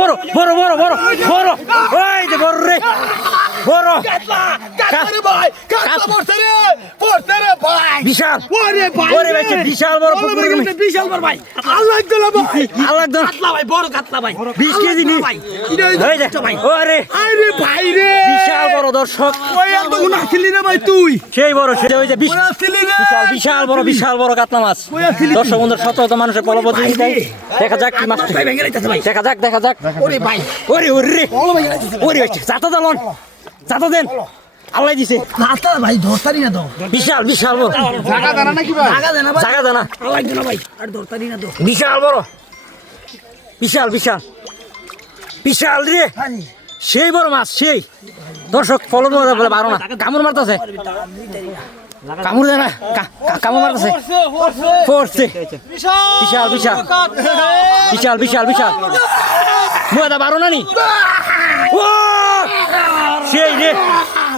বড় বড় বড় বড় বড় ওই যে বড় রে বড় বিশাল ওরে ভাই বিশাল বড় পুকুর বিশাল বড় ভাই আল্লাহ দিল ভাই আল্লাহ দাও কাতলা ভাই বড় কাতলা ভাই 20 কেজি নি ওই যে ওরে আরে ভাই রে বিশাল বড় দর্শক ওই একদম নাছিলি রে ভাই তুই সেই বড় সেই ওই যে নাছিলি রে বিশাল বড় কাতলা মাছ দর্শক বন্ধুর শত শত মানুষের পলবতি দেখা যাক কি মাছ ভাই ভেঙে যাইতেছে ভাই দেখা যাক ওরে ভাই ওরে ওরে বড় ভাই যাইতেছে ওরে যাতা দালন যাতা দেন আল্লাহ দিছে কাতলা ভাই ধরতারি না দাও বিশাল বড় জায়গা দানা নাকি ভাই জায়গা দানা আল্লাহ দিল ভাই আর ধরতারি না দাও বিশাল বড় বিশাল রে সেই বড় মাছ সেই দর্শক ফলো বলে পারো না কামড় মারতেছে কামড় দেয় না কামড় মারতেছে ফোর্সে বিশাল মুয়াদা পারো না নি ও